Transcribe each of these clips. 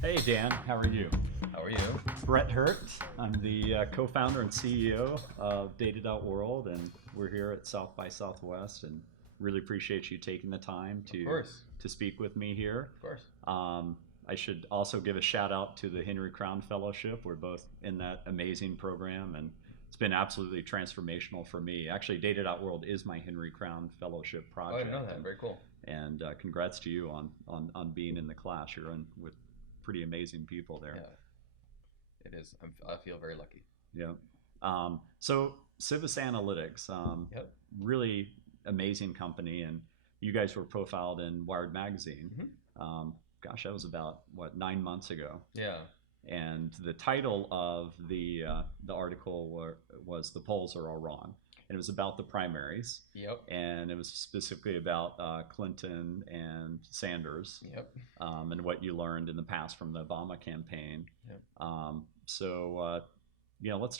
Hey Dan, how are you? How are you? Brett Hurt. I'm the co-founder and CEO of data.world, and we're here at South by Southwest, and really appreciate you taking the time Of course. to speak with me here. Of course. I should also give a shout out to the Henry Crown Fellowship. We're both in that amazing program, and it's been absolutely transformational for me. Actually, data.world is my Henry Crown Fellowship Oh, I project. didn't know that. Very cool. And congrats to you on being in the class. You're in with pretty amazing people there. Yeah, it is. I feel very lucky. Yeah. So Civis Analytics, Yep. really amazing company, and you guys were profiled in Wired magazine. Gosh, that was about 9 months ago. Yeah. And the title of the article was "The Polls Are All Wrong," and it was about the primaries. Yep. And it was specifically about Clinton and Sanders. Yep. And what you learned in the past from the Obama campaign. Yep. Let's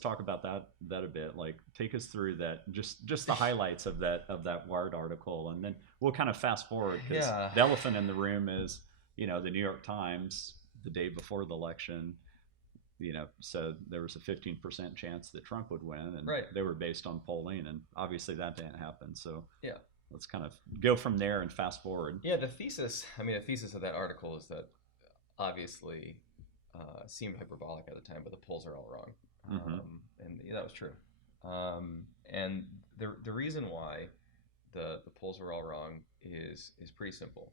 talk about that a bit. Like, take us through that, just the highlights of that Wired article, and then we'll kind of fast forward, because Yeah. the elephant in the room is, the New York Times the day before the election, said there was a 15% chance that Trump would win, and Right. they were based on polling, and obviously that didn't happen. So Yeah. let's kind of go from there and fast forward. Yeah. The thesis of that article is that obviously seemed hyperbolic at the time, but the polls are all wrong. And that was true. And the reason why the polls were all wrong is pretty simple.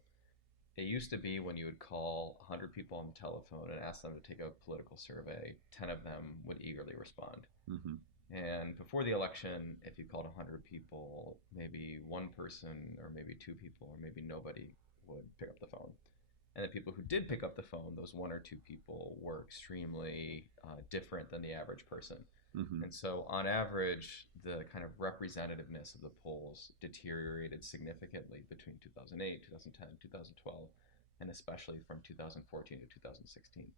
It used to be when you would call 100 people on the telephone and ask them to take a political survey, 10 of them would eagerly respond. And before the election, if you called 100 people, maybe one person or maybe two people or maybe nobody would pick up the phone. And the people who did pick up the phone, those one or two people, were extremely different than the average person. And so on average, the kind of representativeness of the polls deteriorated significantly between 2008, 2010, 2012, and especially from 2014 to 2016.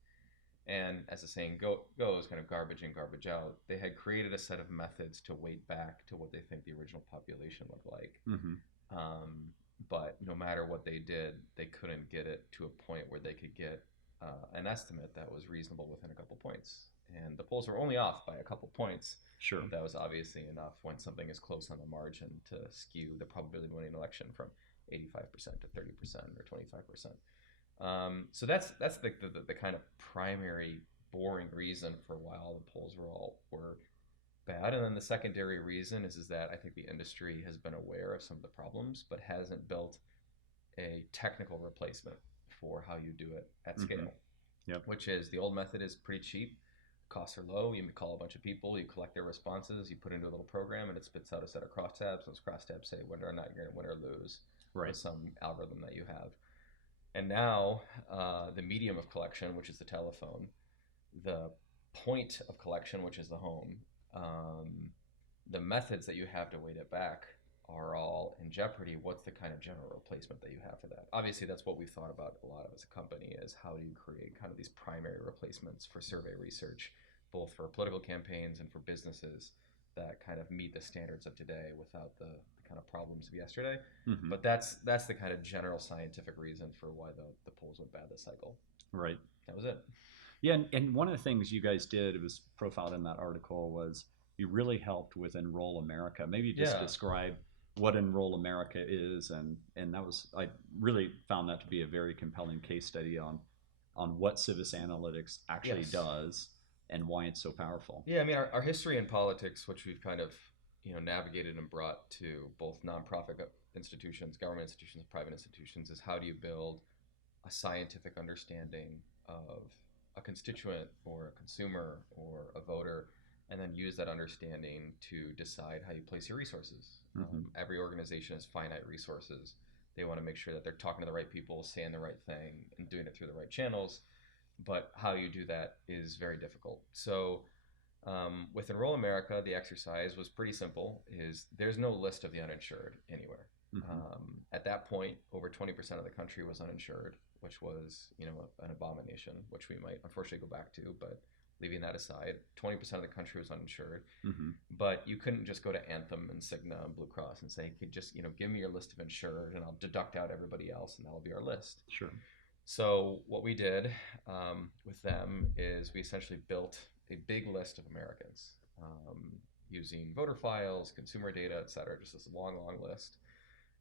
And as the saying goes, kind of garbage in, garbage out, they had created a set of methods to weight back to what they think the original population looked like. But no matter what they did, they couldn't get it to a point where they could get an estimate that was reasonable within a couple points. And the polls were only off by a couple points. Sure. That was obviously enough when something is close on the margin to skew the probability of winning an election from 85% to 30% or 25%. So that's the kind of primary boring reason for why all the polls were bad. And then the secondary reason is that I think the industry has been aware of some of the problems, but hasn't built a technical replacement for how you do it at scale. Yep. Which is, the old method is pretty cheap. Costs are low. You call a bunch of people, you collect their responses, you put it into a little program, and it spits out a set of crosstabs. Those crosstabs say whether or not you're going to win or lose with some algorithm that you have. And now the medium of collection, which is the telephone, the point of collection, which is the home, the methods that you have to weight it back are all in jeopardy. What's the kind of general replacement that you have for that? Obviously, that's what we've thought about a lot of as a company, is how do you create kind of these primary replacements for survey research, both for political campaigns and for businesses that kind of meet the standards of today without the kind of problems of yesterday. But that's the kind of general scientific reason for why the polls went bad this cycle. Right. That was it. Yeah, and one of the things you guys did, it was profiled in that article, was you really helped with Enroll America. Maybe just describe what Enroll America is, and that was, I really found that to be a very compelling case study on what Civis Analytics actually does and why it's so powerful. Yeah, I mean, our history in politics, which we've kind of navigated and brought to both nonprofit institutions, government institutions, private institutions, is how do you build a scientific understanding of a constituent or a consumer or a voter, and then use that understanding to decide how you place your resources. Every organization has finite resources. They want to make sure that they're talking to the right people, saying the right thing, and doing it through the right channels. But how you do that is very difficult. So with Enroll America, the exercise was pretty simple. There's no list of the uninsured anywhere. At that point, over 20% of the country was uninsured, which was an abomination, which we might unfortunately go back to. But leaving that aside. 20% of the country was uninsured, Mm-hmm. but you couldn't just go to Anthem and Cigna and Blue Cross and say, just, give me your list of insured and I'll deduct out everybody else and that'll be our list. Sure. So what we did with them is we essentially built a big list of Americans using voter files, consumer data, et cetera, just this long, long list.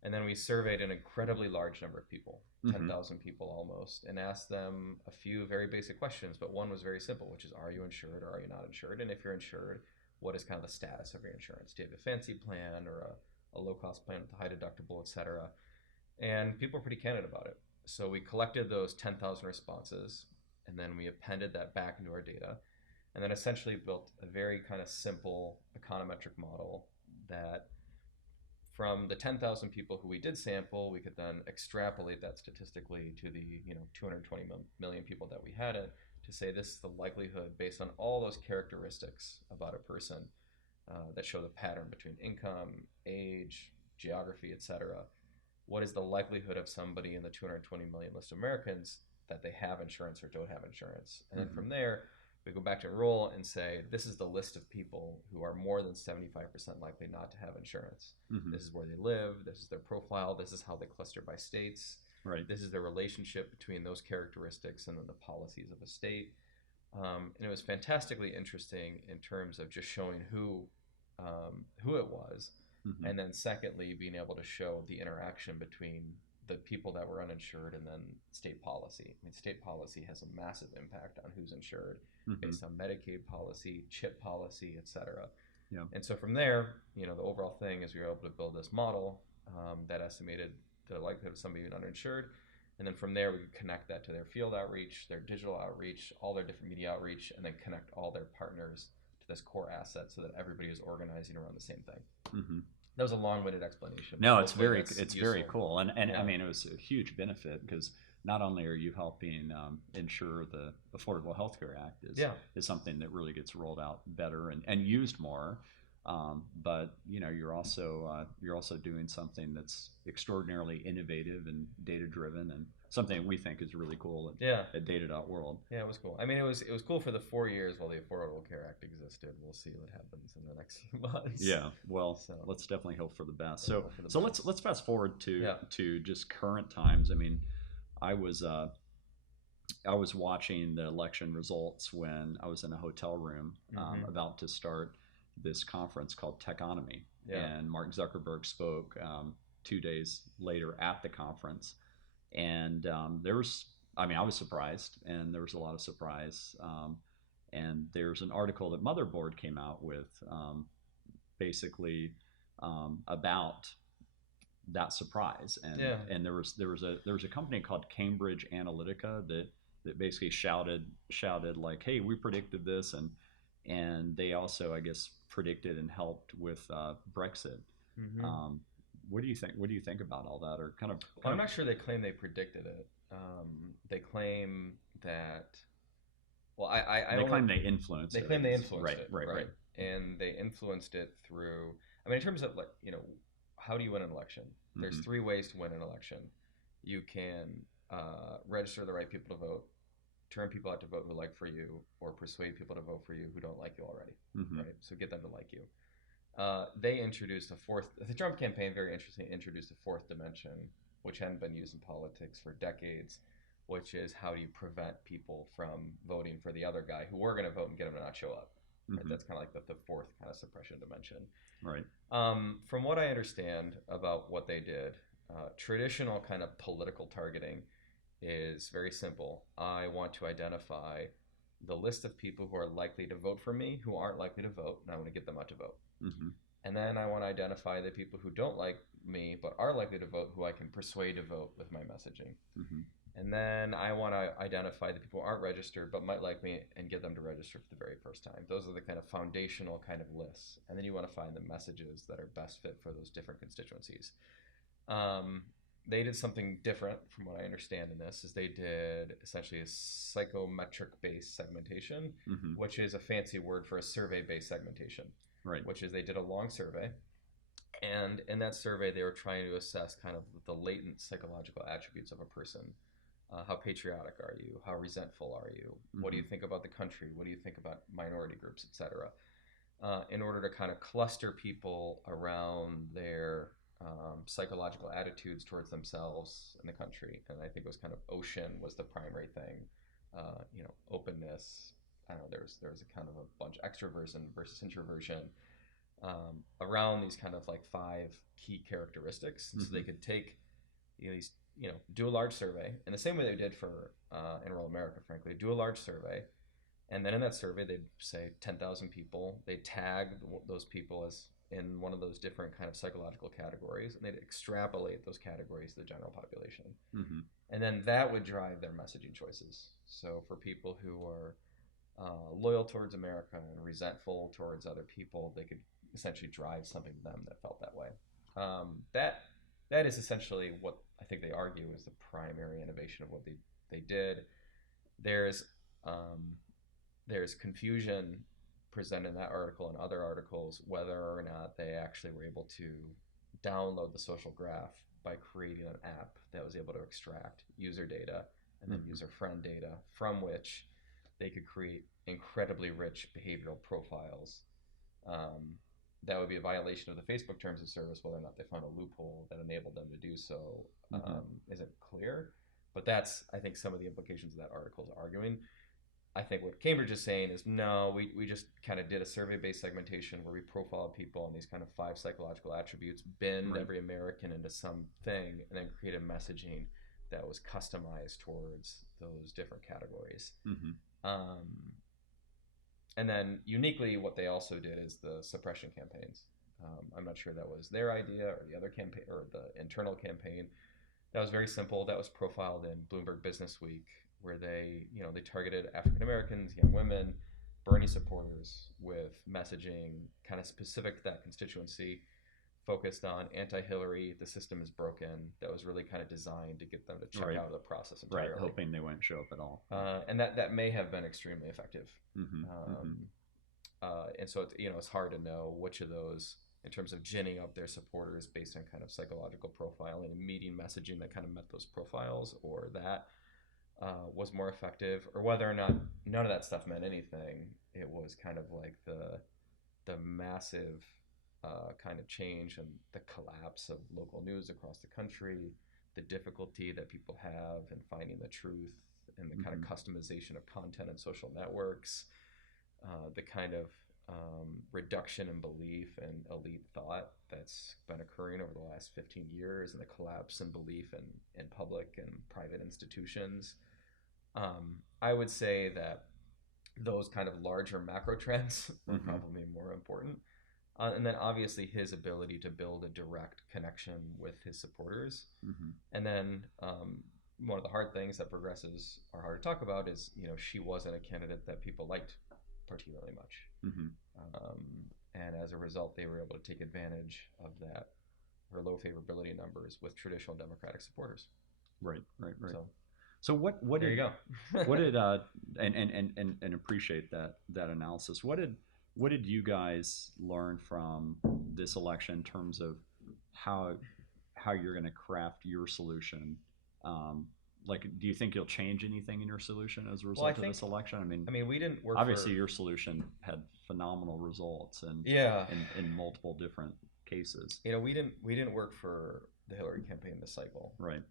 And then we surveyed an incredibly large number of people, 10,000 people almost, and asked them a few very basic questions. But one was very simple, which is, are you insured or are you not insured? And if you're insured, what is kind of the status of your insurance? Do you have a fancy plan or a low-cost plan with a high deductible, et cetera? And people were pretty candid about it. So we collected those 10,000 responses, and then we appended that back into our data, and then essentially built a very kind of simple econometric model that from the 10,000 people who we did sample, we could then extrapolate that statistically to the 220 million people that we had it to say this is the likelihood based on all those characteristics about a person that show the pattern between income, age, geography, etc. What is the likelihood of somebody in the 220 million list of Americans that they have insurance or don't have insurance? And then from there, we go back to enroll and say, this is the list of people who are more than 75% likely not to have insurance. This is where they live. This is their profile. This is how they cluster by states. Right. This is the relationship between those characteristics and then the policies of a state. And it was fantastically interesting in terms of just showing who it was. And then secondly, being able to show the interaction between the people that were uninsured and then state policy. I mean, state policy has a massive impact on who's insured based on Medicaid policy, CHIP policy, et cetera. Yeah. And so from there, the overall thing is we were able to build this model that estimated the likelihood of somebody being uninsured. And then from there, we could connect that to their field outreach, their digital outreach, all their different media outreach, and then connect all their partners to this core asset so that everybody is organizing around the same thing. That was a long-winded explanation. No, it's very cool, and I mean, it was a huge benefit because not only are you helping ensure the Affordable Health Care Act is something that really gets rolled out better and used more, but you're also doing something that's extraordinarily innovative and data-driven and something we think is really cool at data.world. Yeah, it was cool. I mean, it was cool for the 4 years while the Affordable Care Act existed. We'll see what happens in the next few months. Yeah, well, let's definitely hope for the best. So let's fast forward to just current times. I mean, I was watching the election results when I was in a hotel room about to start this conference called Techonomy, and Mark Zuckerberg spoke 2 days later at the conference. And I was surprised, and there was a lot of surprise. And there's an article that Motherboard came out with, basically about that surprise. And there was a company called Cambridge Analytica that basically shouted like, "Hey, we predicted this," and they also, I guess, predicted and helped with Brexit. What do you think? What do you think about all that? Or I'm not sure they claim they predicted it. They claim that. Well, they claim they influenced it. They claim they influenced it. Right. And they influenced it through. I mean, in terms of how do you win an election? There's 3 ways to win an election. You can register the right people to vote, turn people out to vote who like for you, or persuade people to vote for you who don't like you already. Right. So get them to like you. They introduced the Trump campaign, very interesting, introduced a 4th dimension, which hadn't been used in politics for decades, which is how do you prevent people from voting for the other guy who were going to vote and get him to not show up. Right? That's kind of like the 4th kind of suppression dimension. Right. From what I understand about what they did, traditional kind of political targeting is very simple. I want to identify the list of people who are likely to vote for me, who aren't likely to vote, and I want to get them out to vote. And then I want to identify the people who don't like me but are likely to vote, who I can persuade to vote with my messaging. And then I want to identify the people who aren't registered but might like me and get them to register for the very first time. Those are the kind of foundational kind of lists. And then you want to find the messages that are best fit for those different constituencies. They did something different from what I understand in this, is they did essentially a psychometric-based segmentation, which is a fancy word for a survey-based segmentation. Right. Which is they did a long survey, and in that survey they were trying to assess kind of the latent psychological attributes of a person. How patriotic are you? How resentful are you? What do you think about the country? What do you think about minority groups, etc.? In order to kind of cluster people around their psychological attitudes towards themselves and the country. And I think it was kind of ocean was the primary thing. Openness. I don't know. There was a kind of a bunch extroversion versus introversion around these kind of like 5 key characteristics. So they could take these do a large survey in the same way they did for Enroll America, frankly, do a large survey. And then in that survey, they'd say 10,000 people. They tag those people as in one of those different kind of psychological categories, and they'd extrapolate those categories to the general population. And then that would drive their messaging choices. So for people who are loyal towards America and resentful towards other people, they could essentially drive something to them that felt that way. That is essentially what I think they argue is the primary innovation of what they did. There's confusion presented in that article and other articles whether or not they actually were able to download the social graph by creating an app that was able to extract user data and then user friend data from which they could create incredibly rich behavioral profiles. That would be a violation of the Facebook terms of service. Whether or not they found a loophole that enabled them to do so isn't clear. But that's, I think, some of the implications of that article is arguing. I think what Cambridge is saying is, no, we just kind of did a survey-based segmentation where we profiled people on these kind of 5 psychological attributes, binned every American into something, and then created messaging that was customized towards those different categories. And then uniquely, what they also did is the suppression campaigns. I'm not sure that was their idea or the other campaign or the internal campaign. That was very simple. That was profiled in Bloomberg Business Week, where they targeted African Americans, young women, Bernie supporters with messaging kind of specific to that constituency, focused on anti-Hillary, the system is broken. That was really kind of designed to get them to check out of the process entirely. Right, hoping they wouldn't show up at all. And that may have been extremely effective. And so it's hard to know which of those, in terms of ginning up their supporters based on kind of psychological profiling and meeting messaging that kind of met those profiles, or that was more effective, or whether or not none of that stuff meant anything. It was kind of like the massive kind of change and the collapse of local news across the country, the difficulty that people have in finding the truth, and the kind of customization of content and social networks, the kind of reduction in belief and elite thought that's been occurring over the last 15 years, and the collapse in belief in public and private institutions. I would say that those kind of larger macro trends were probably more important. And then obviously his ability to build a direct connection with his supporters. And then one of the hard things that progressives are hard to talk about is, she wasn't a candidate that people liked particularly much. And as a result, they were able to take advantage of that, her low favorability numbers with traditional Democratic supporters. Right. So what there you go. What did and appreciate that analysis. What did you guys learn from this election in terms of how you're going to craft your solution? Do you think you'll change anything in your solution as a result of this election? I mean, we didn't work. Obviously, your solution had phenomenal results, and in multiple different cases. We didn't work for the Hillary campaign this cycle, right?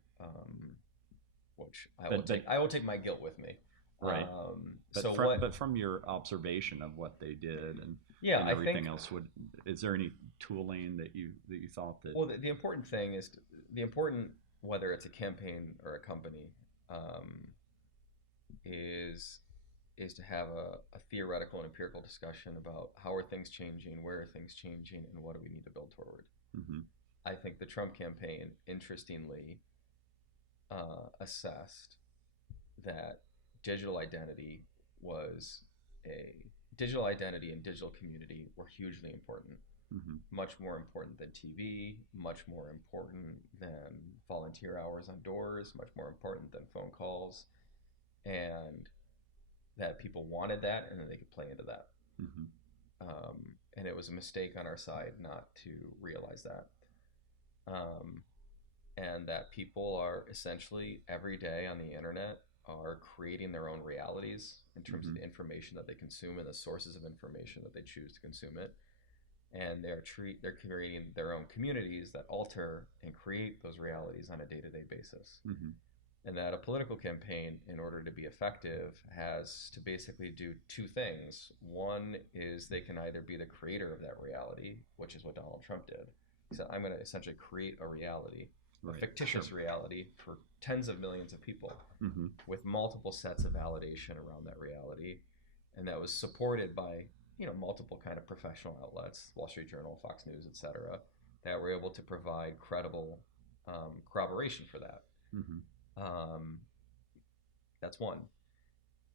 Which I will take my guilt with me, right? But from your observation of what they did and everything else, is there any tooling that you thought that? Well, the important thing is whether it's a campaign or a company, is to have a theoretical and empirical discussion about how are things changing, where are things changing, and what do we need to build toward. I think the Trump campaign, interestingly, assessed that digital identity and digital community were hugely important. Much more important than TV, much more important than volunteer hours on doors, much more important than phone calls, and that people wanted that, and then they could play into that. And it was a mistake on our side not to realize that. and that people are essentially every day on the internet are creating their own realities in terms of the information that they consume and the sources of information that they choose to consume it. And they're creating their own communities that alter and create those realities on a day-to-day basis. And that a political campaign, in order to be effective, has to basically do two things. One is they can either be the creator of that reality, which is what Donald Trump did. He said, I'm going to essentially create a reality, a fictitious reality for tens of millions of people with multiple sets of validation around that reality. And that was supported by, multiple kind of professional outlets, Wall Street Journal, Fox News, etc., that were able to provide credible corroboration for that. That's one.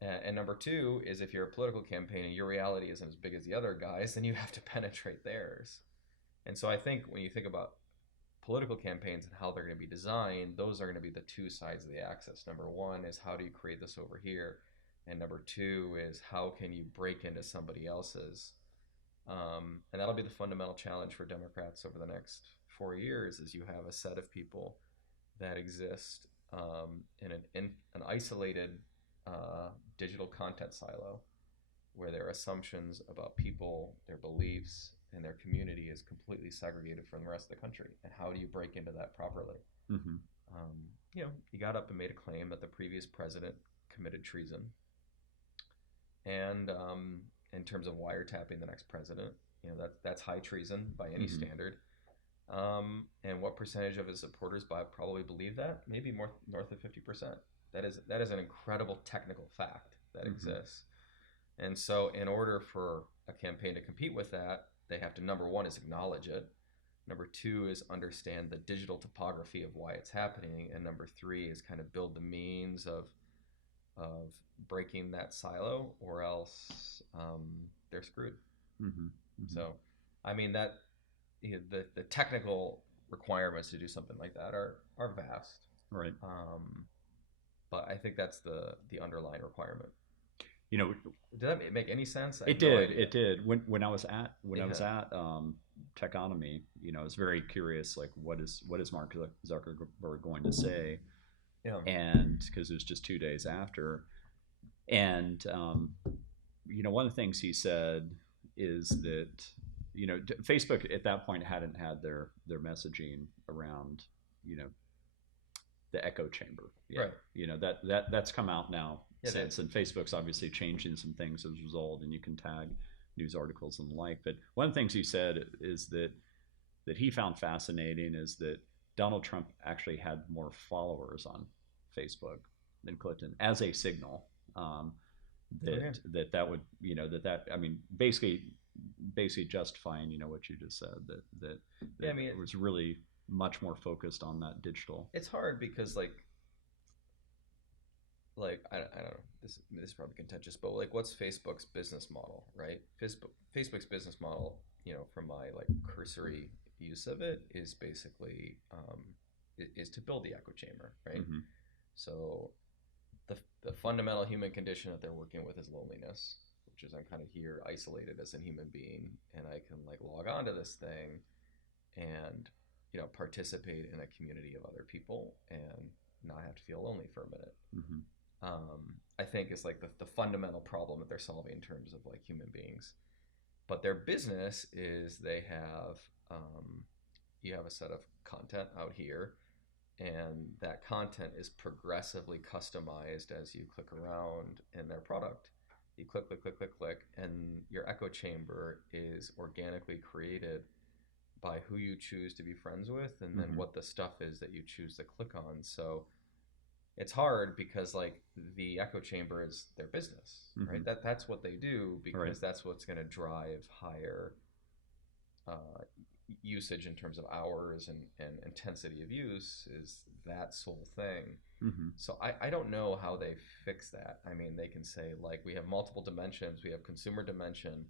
And number two is, if you're a political campaign and your reality isn't as big as the other guys, then you have to penetrate theirs. And so I think when you think about political campaigns and how they're going to be designed, those are going to be the two sides of the axis. Number one is, how do you create this over here? And number two is, how can you break into somebody else's? And that'll be the fundamental challenge for Democrats over the next 4 years, is you have a set of people that exist in an isolated digital content silo, where their assumptions about people, their beliefs, and their community is completely segregated from the rest of the country. And how do you break into that properly? He got up and made a claim that the previous president committed treason. And in terms of wiretapping the next president, that's high treason by any standard. And what percentage of his supporters probably believe that? Maybe more, north of 50%. That is an incredible technical fact that exists. And so in order for a campaign to compete with that, they have to, number one, is acknowledge it. Number two is understand the digital topography of why it's happening. And number three is kind of build the means of breaking that silo, or else they're screwed. So, I mean, that the technical requirements to do something like that are vast. Right. But I think that's the underlying requirement. Did that make any sense? It did. It did. When I was at Techonomy, I was very curious, like, what is Mark Zuckerberg going to say? Yeah. And because it was just 2 days after, and one of the things he said is that Facebook at that point hadn't had their messaging around the echo chamber. Right. That's come out now since, and Facebook's obviously changing some things as a result, and you can tag news articles and the like. But one of the things he said is that he found fascinating is that Donald Trump actually had more followers on Facebook than Clinton, as a signal that would I mean, basically justifying what you just said, that it was really much more focused on that digital. It's hard because like I don't know, this is probably contentious, but like, what's Facebook's business model, right? Facebook's business model, from my like cursory use of it, is basically is to build the echo chamber, right? So the fundamental human condition that they're working with is loneliness, which is, I'm kind of here isolated as a human being, and I can like log on to this thing and participate in a community of other people and not have to feel lonely for a minute. I think is like the fundamental problem that they're solving in terms of like human beings. But their business is, they have you have a set of content out here, and that content is progressively customized as you click around in their product. You click, and your echo chamber is organically created by who you choose to be friends with, and then what the stuff is that you choose to click on. So it's hard because like the echo chamber is their business, right? That's what they do, because that's what's going to drive higher usage in terms of hours and intensity of use, is that sole thing. So I don't know how they fix that. I mean, they can say like, we have multiple dimensions. We have consumer dimension,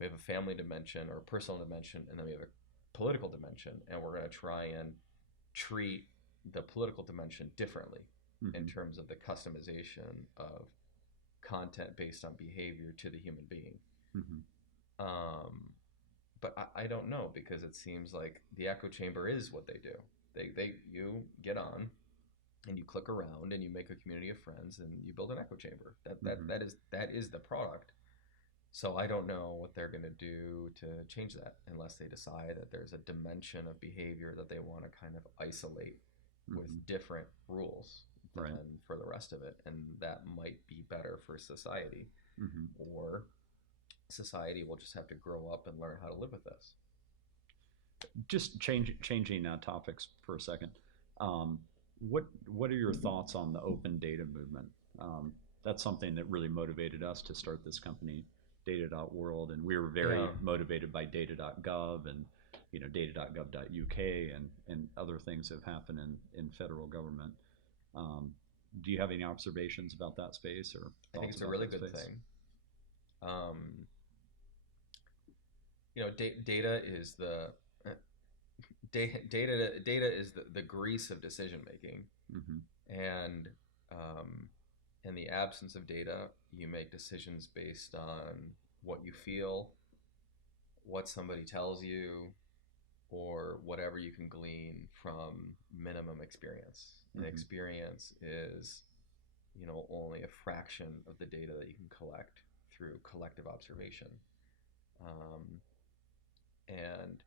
we have a family dimension or a personal dimension, and then we have a political dimension, and we're going to try and treat the political dimension differently in terms of the customization of content based on behavior to the human being. But I don't know, because it seems like the echo chamber is what they do. You get on and you click around and you make a community of friends and you build an echo chamber. That is the product. So I don't know what they're going to do to change that unless they decide that there's a dimension of behavior that they want to kind of isolate with different rules than for the rest of it. And that might be better for society. Or society will just have to grow up and learn how to live with this. Just changing topics for a second. What are your thoughts on the open data movement? That's something that really motivated us to start this company, data.world, and we were very motivated by data.gov and data.gov.uk and other things that have happened in federal government. Do you have any observations about that space? Or I think it's a really good thing. Data is the grease of decision making, and in the absence of data, you make decisions based on what you feel, what somebody tells you, or whatever you can glean from minimum experience. And experience is, only a fraction of the data that you can collect through collective observation. And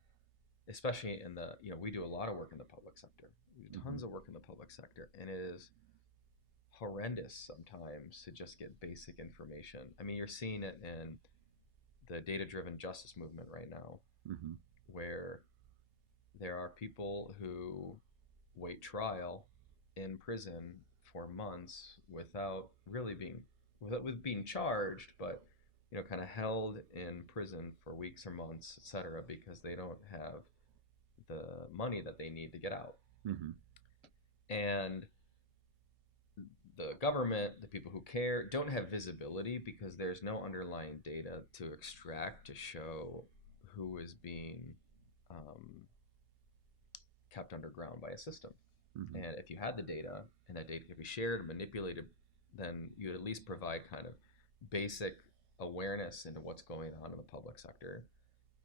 especially in we do a lot of work in the public sector. We do tons of work in the public sector, and it is horrendous sometimes to just get basic information. I mean, you're seeing it in the data-driven justice movement right now, where there are people who wait trial in prison for months without really being charged, but kind of held in prison for weeks or months, etc., because they don't have the money that they need to get out. And the government, the people who care, don't have visibility because there's no underlying data to extract to show who is being kept underground by a system. And if you had the data, and that data could be shared, manipulated, then you would at least provide kind of basic awareness into what's going on in the public sector.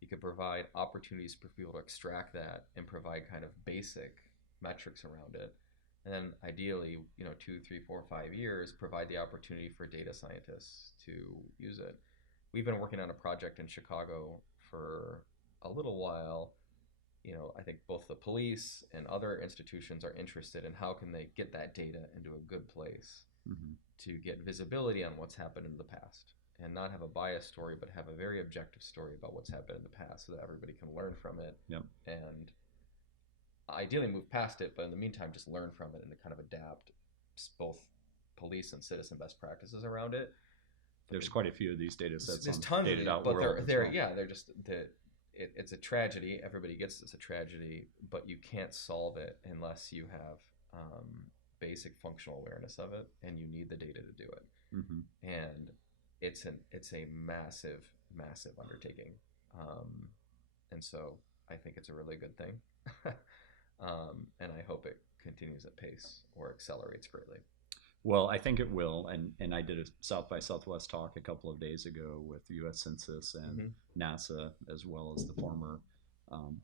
You could provide opportunities for people to extract that and provide kind of basic metrics around it. And then ideally, 2, 3, 4, 5 years, provide the opportunity for data scientists to use it. We've been working on a project in Chicago for a little while. I think both the police and other institutions are interested in how can they get that data into a good place to get visibility on what's happened in the past, and not have a biased story, but have a very objective story about what's happened in the past so that everybody can learn from it. And ideally move past it, but in the meantime, just learn from it and to kind of adapt both police and citizen best practices around it. There's quite a few of these data sets. There's tons of them, but they're just it's a tragedy. Everybody gets it's a tragedy, but you can't solve it unless you have basic functional awareness of it, and you need the data to do it. And it's a massive undertaking, and so I think it's a really good thing, and I hope it continues at pace or accelerates greatly. Well, I think it will, and I did a South by Southwest talk a couple of days ago with the U.S. Census and NASA, as well as the former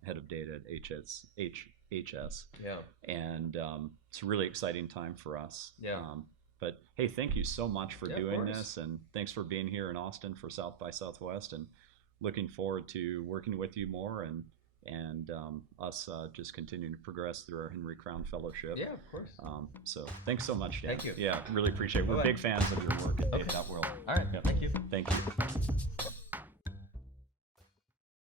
head of data at HS. And it's a really exciting time for us. But hey, thank you so much for doing this, and thanks for being here in Austin for South by Southwest, and looking forward to working with you more and us just continuing to progress through our Henry Crown Fellowship. Yeah, of course. So thanks so much, Dan. Thank you. Yeah, really appreciate it. We're big fans of your work at data.world. All right. Thank you. Thank you.